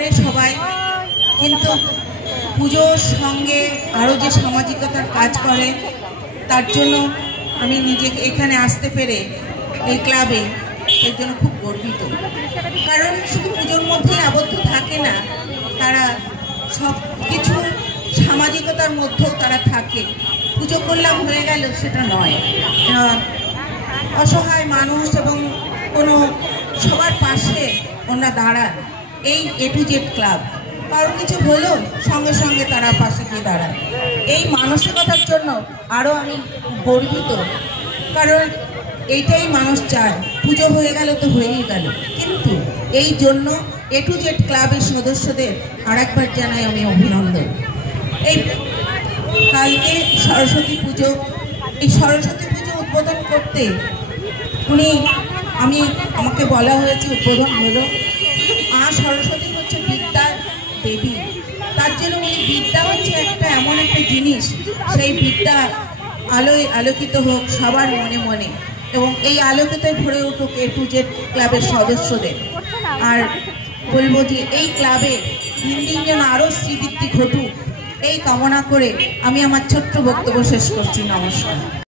করে সবাই, কিন্তু পুজোর সঙ্গে আরও যে সামাজিকতার কাজ করে তার জন্য আমি নিজেকে এখানে আসতে পেরে এই ক্লাবে এর জন্য খুব গর্বিত। কারণ শুধু পুজোর মধ্যেই আবদ্ধ থাকে না, তারা সব কিছু সামাজিকতার মধ্যেও তারা থাকে। পুজো করলাম হয়ে গেল সেটা নয়, অসহায় মানুষ এবং কোনো সবার পাশে ওনারা দাঁড়ান। এই A to Z ক্লাব কারো কিছু হলেও সঙ্গে সঙ্গে তারা পাশে গিয়ে দাঁড়ায়। এই মানসিকতার জন্য আরও আমি গর্বিত, কারণ এইটাই মানুষ চায়। পুজো হয়ে গেল তো হয়েই গেল, কিন্তু এই জন্য A to Z ক্লাবের সদস্যদের আরেকবার জানাই আমি অভিনন্দন। এই কালকে সরস্বতী পুজো, এই সরস্বতী পুজো উদ্বোধন করতে আমাকে বলা হয়েছে, উদ্বোধন হলো। মা সরস্বতী হচ্ছে বিদ্যার দেবী, তার জন্য বিদ্যা হচ্ছে একটা এমন একটা জিনিস, সেই বিদ্যা আলোয় আলোকিত হোক সবার মনে মনে, এবং এই আলোকিত ভরে উঠুক A to Z ক্লাবের সদস্যদের। আর বলবো যে এই ক্লাবে দিন দিন যেন আরও শ্রীবৃদ্ধি ঘটুক, এই কামনা করে আমি আমার ছোট্ট বক্তব্য শেষ করছি। নমস্কার।